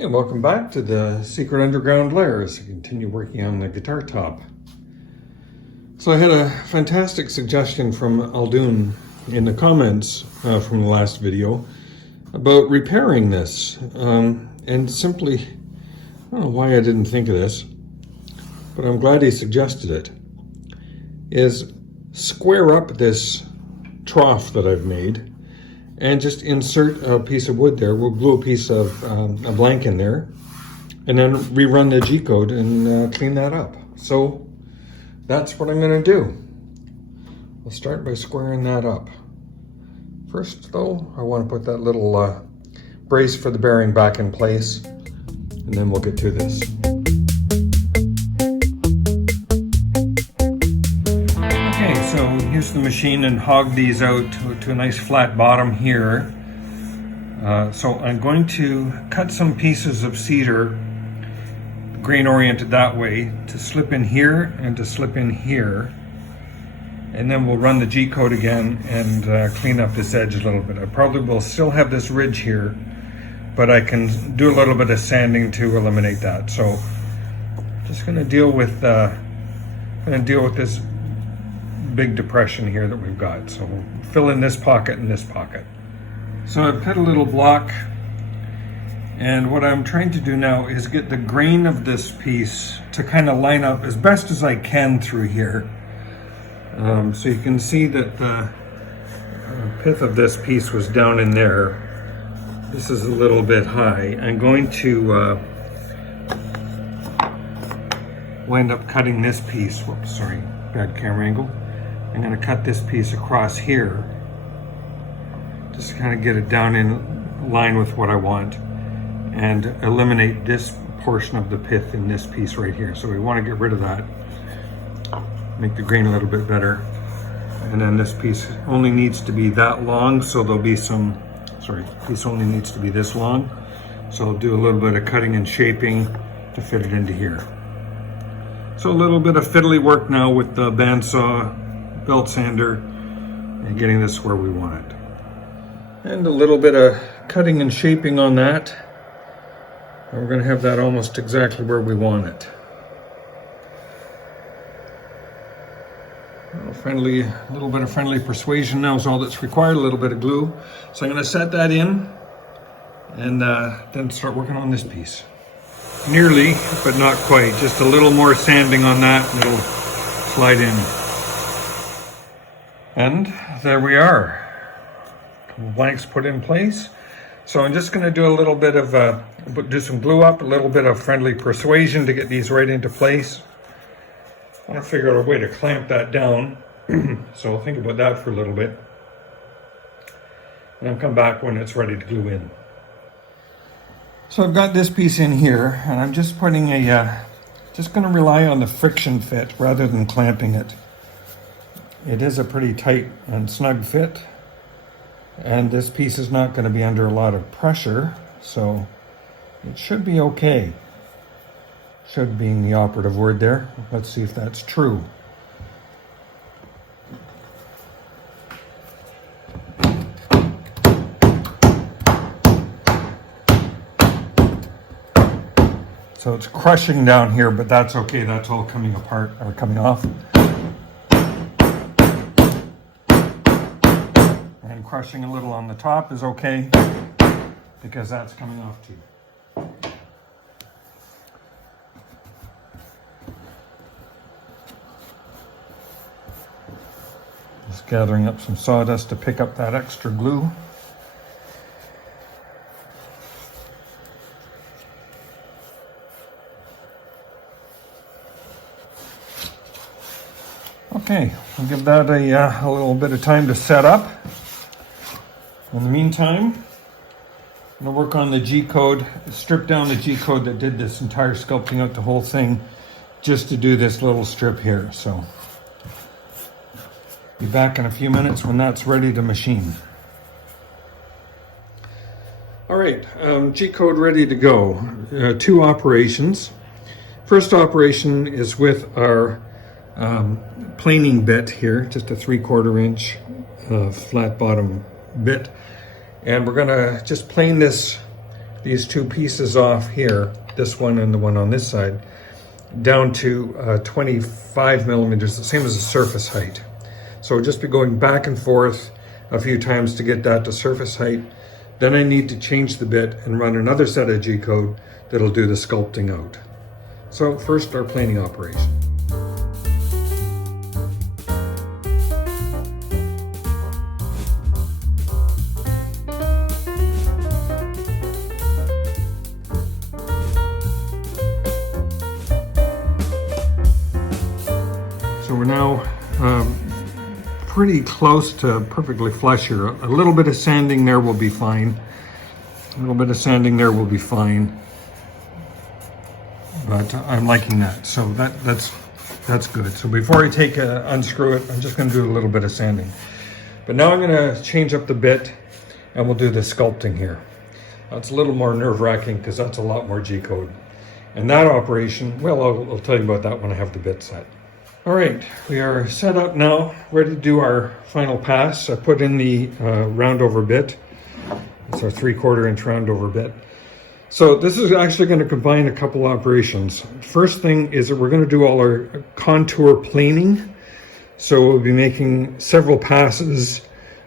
Hey, welcome back to the Secret Underground Lair as I continue working on the guitar top. So I had a fantastic suggestion from Aldoon in the comments from the last video about repairing this. And simply, I don't know why I didn't think of this, but I'm glad he suggested it, is square up this trough that I've made and just insert a piece of wood there. We'll glue a piece of a blank in there and then rerun the G-code and clean that up. So that's what I'm gonna do. I'll start by squaring that up. First though, I wanna put that little brace for the bearing back in place, and then we'll get to this. So use the machine and hog these out to a nice flat bottom here. So I'm going to cut some pieces of cedar, grain oriented that way, to slip in here and to slip in here. And then we'll run the G-code again and clean up this edge a little bit. I probably will still have this ridge here, but I can do a little bit of sanding to eliminate that. So just gonna deal with this big depression here that we've got. So we'll fill in this pocket and this pocket. So I've cut a little block, and what I'm trying to do now is get the grain of this piece to kind of line up as best as I can through here. So you can see that the pith of this piece was down in there. This is a little bit high. I'm going to wind up cutting this piece. Whoops, sorry, bad camera angle. I'm going to cut this piece across here, just kind of get it down in line with what I want, and eliminate this portion of the pith in this piece right here. So we want to get rid of that, make the grain a little bit better. And then this piece only needs to be that long, so there'll be some, piece only needs to be this long. So I'll do a little bit of cutting and shaping to fit it into here. So a little bit of fiddly work now with the bandsaw, belt sander, and getting this where we want it. And a little bit of cutting and shaping on that. And we're going to have that almost exactly where we want it. A little bit of friendly persuasion now is all that's required, a little bit of glue. So I'm going to set that in and then start working on this piece. Nearly, but not quite. Just a little more sanding on that and it'll slide in. And there we are. Blanks put in place. So I'm just going to do a little bit of, do some glue up, a little bit of friendly persuasion to get these right into place. I want to figure out a way to clamp that down. So I'll think about that for a little bit. And I'll come back when it's ready to glue in. So I've got this piece in here, and I'm just putting just going to rely on the friction fit rather than clamping it. It is a pretty tight and snug fit, and this piece is not going to be under a lot of pressure, so it should be okay. Should being the operative word there. Let's see if that's true. So it's crushing down here, but that's okay. That's all coming apart or coming off. And crushing a little on the top is okay because that's coming off too. Just gathering up some sawdust to pick up that extra glue. Okay, we'll give that a little bit of time to set up. In the meantime, I'm going to work on the G-code, strip down the G-code that did this entire sculpting out the whole thing just to do this little strip here. So, be back in a few minutes when that's ready to machine. All right, G-code ready to go. Two operations. First operation is with our planing bit here, just a 3/4 inch flat bottom bit, and we're gonna just plane this these two pieces off here, this one and the one on this side, down to 25 millimeters, the same as the surface height. So we'll just be going back and forth a few times to get that to surface height. Then I need to change the bit and run another set of G-code that'll do the sculpting out. So first, our planing operation. So we're now pretty close to perfectly flush here. A little bit of sanding there will be fine. A little bit of sanding there will be fine. But I'm liking that, so that's good. So before I unscrew it, I'm just going to do a little bit of sanding. But now I'm going to change up the bit, and we'll do the sculpting here. That's a little more nerve-wracking because that's a lot more G-code. And that operation, well, I'll tell you about that when I have the bit set. All right, we are set up now, ready to do our final pass. I put in the roundover bit. It's our 3/4 inch roundover bit. So this is actually going to combine a couple operations. First thing is that we're going to do all our contour planing. So we'll be making several passes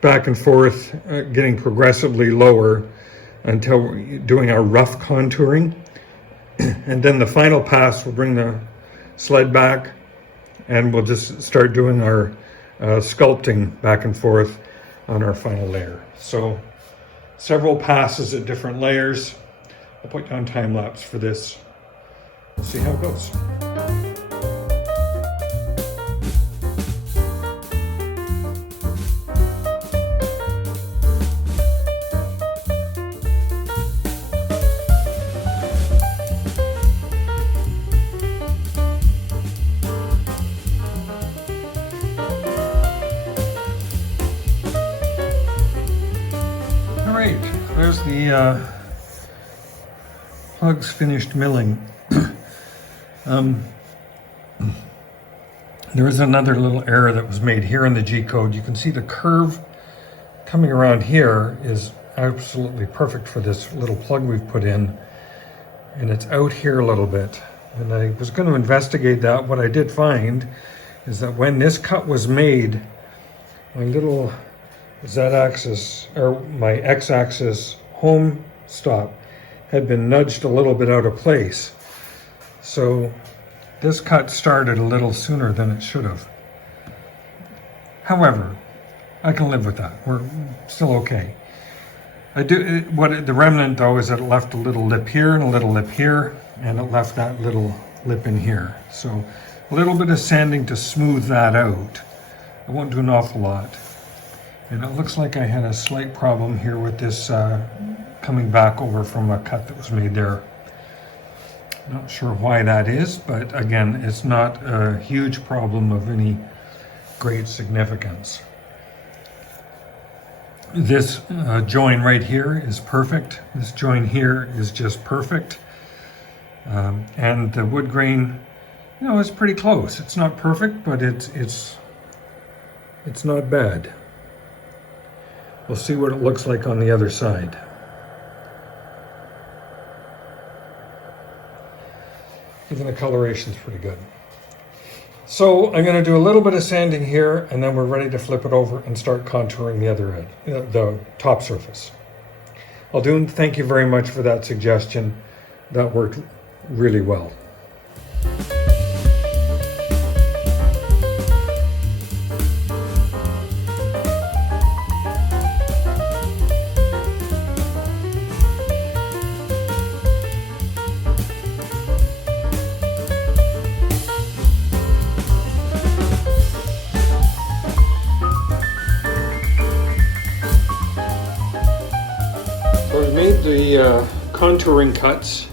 back and forth, getting progressively lower until we're doing our rough contouring. And then the final pass, we'll bring the sled back and we'll just start doing our sculpting back and forth on our final layer. So several passes at different layers. I'll put you on time lapse for this. We'll see how it goes. All right, there's the plugs finished milling. There is another little error that was made here in the G-code. You can see the curve coming around here is absolutely perfect for this little plug we've put in, and it's out here a little bit. And I was going to investigate that. What I did find is that when this cut was made, my little Z-axis, or my X-axis home stop had been nudged a little bit out of place. So this cut started a little sooner than it should have. However, I can live with that. We're still okay. The remnant though is that it left a little lip here and a little lip here, and it left that little lip in here. So a little bit of sanding to smooth that out. I won't do an awful lot. And it looks like I had a slight problem here with this coming back over from a cut that was made there. Not sure why that is, but again, it's not a huge problem of any great significance. This join right here is perfect. This join here is just perfect. And the wood grain, you know, is pretty close. It's not perfect, but it's not bad. We'll see what it looks like on the other side. Even the coloration's pretty good. So I'm going to do a little bit of sanding here, and then we're ready to flip it over and start contouring the other edge, the top surface. Aldoon, thank you very much for that suggestion. That worked really well. So I've made the contouring cuts,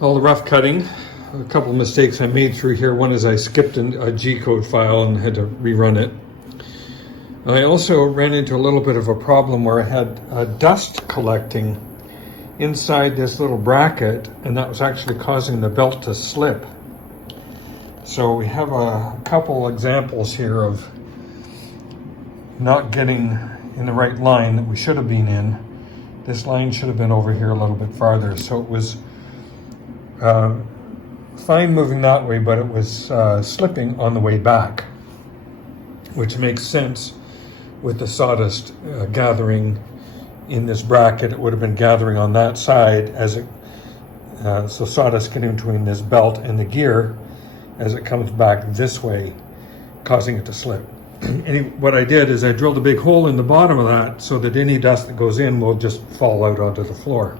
all the rough cutting. A couple of mistakes I made through here. One is I skipped a G-code file and had to rerun it. I also ran into a little bit of a problem where I had dust collecting inside this little bracket, and that was actually causing the belt to slip. So we have a couple examples here of not getting in the right line that we should have been in. This line should have been over here a little bit farther. So it was fine moving that way, but it was slipping on the way back, which makes sense with the sawdust gathering in this bracket. It would have been gathering on that side as it, so sawdust getting between this belt and the gear as it comes back this way, causing it to slip. And what I did is I drilled a big hole in the bottom of that so that any dust that goes in will just fall out onto the floor.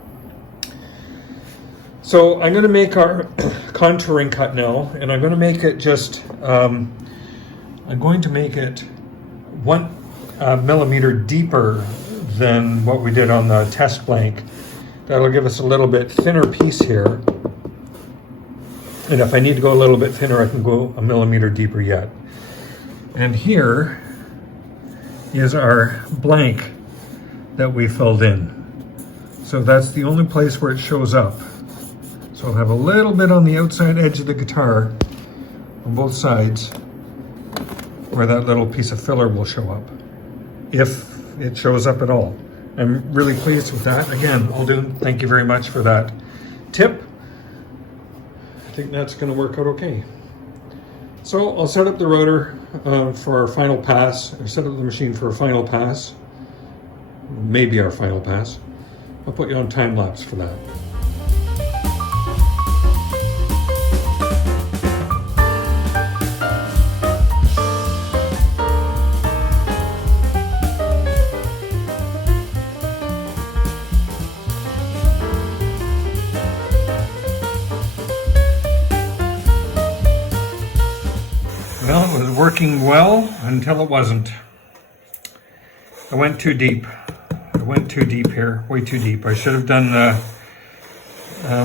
So I'm going to make our contouring cut now, and I'm going to make it just, I'm going to make it 1 millimeter deeper than what we did on the test blank. That'll give us a little bit thinner piece here. And if I need to go a little bit thinner, I can go 1 millimeter deeper yet. And here is our blank that we filled in. So that's the only place where it shows up. So I'll have a little bit on the outside edge of the guitar on both sides where that little piece of filler will show up, if it shows up at all. I'm really pleased with that. Again, Alden, thank you very much for that tip. I think that's going to work out okay. So I'll set up the rotor for our final pass, or set up the machine for a final pass, maybe our final pass. I'll put you on time lapse for that. Well, it was working well until it wasn't. I went too deep. I went too deep here, way too deep. I should have done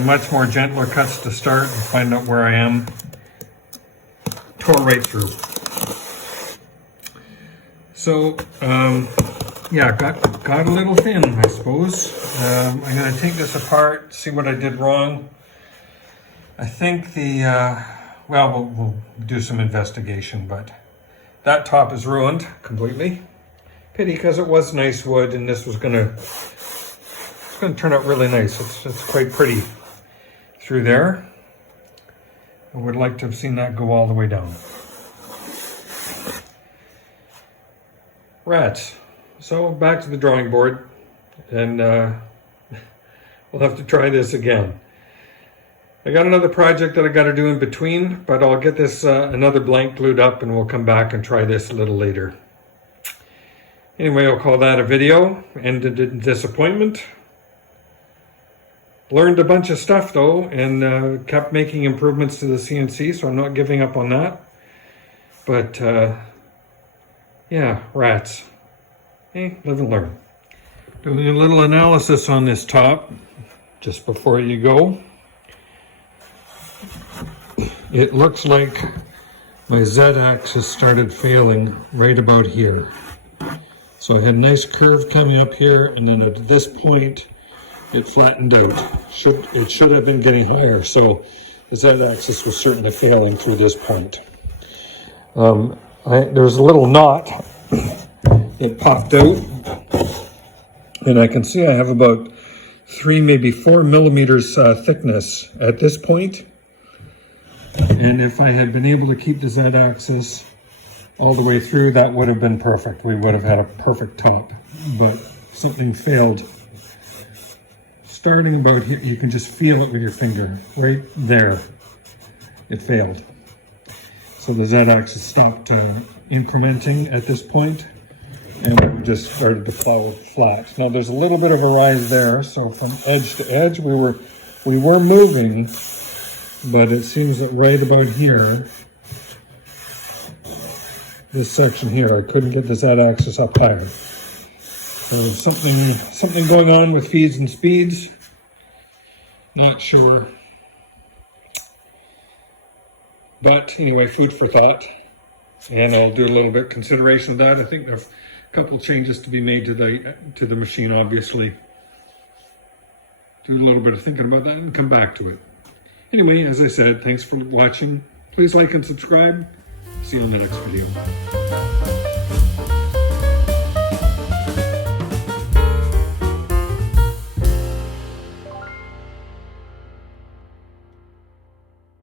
much more gentler cuts to start and find out where I am. Tore right through. So, yeah, got a little thin, I suppose. I'm going to take this apart, see what I did wrong. I think well, we'll do some investigation, but that top is ruined completely. Pity, because it was nice wood, and this was it's gonna turn out really nice. It's quite pretty through there. I would like to have seen that go all the way down. Rats. So back to the drawing board, and we'll have to try this again. I got another project that I got to do in between, but I'll get this another blank glued up, and we'll come back and try this a little later. Anyway, I'll call that a video. Ended in disappointment. Learned a bunch of stuff though, and kept making improvements to the CNC, so I'm not giving up on that. But yeah, rats. Hey, live and learn. Doing a little analysis on this top just before you go. It looks like my Z-axis started failing right about here. So I had a nice curve coming up here, and then at this point it flattened out. It should have been getting higher, so the Z-axis was certainly failing through this point. There's a little knot. It popped out, and I can see I have about 3, maybe 4 millimeters thickness at this point. And if I had been able to keep the Z-axis all the way through, that would have been perfect. We would have had a perfect top, but something failed. Starting about here, you can just feel it with your finger, right there. It failed. So the Z-axis stopped incrementing at this point, and it just started to plow flat. Now there's a little bit of a rise there, so from edge to edge, we were moving, but it seems that right about here, this section here, I couldn't get the Z-axis up higher. There's something going on with feeds and speeds. Not sure. But anyway, food for thought. And I'll do a little bit of consideration of that. I think there's a couple changes to be made to the machine, obviously. Do a little bit of thinking about that and come back to it. Anyway, as I said, thanks for watching. Please like and subscribe. See you on the next video.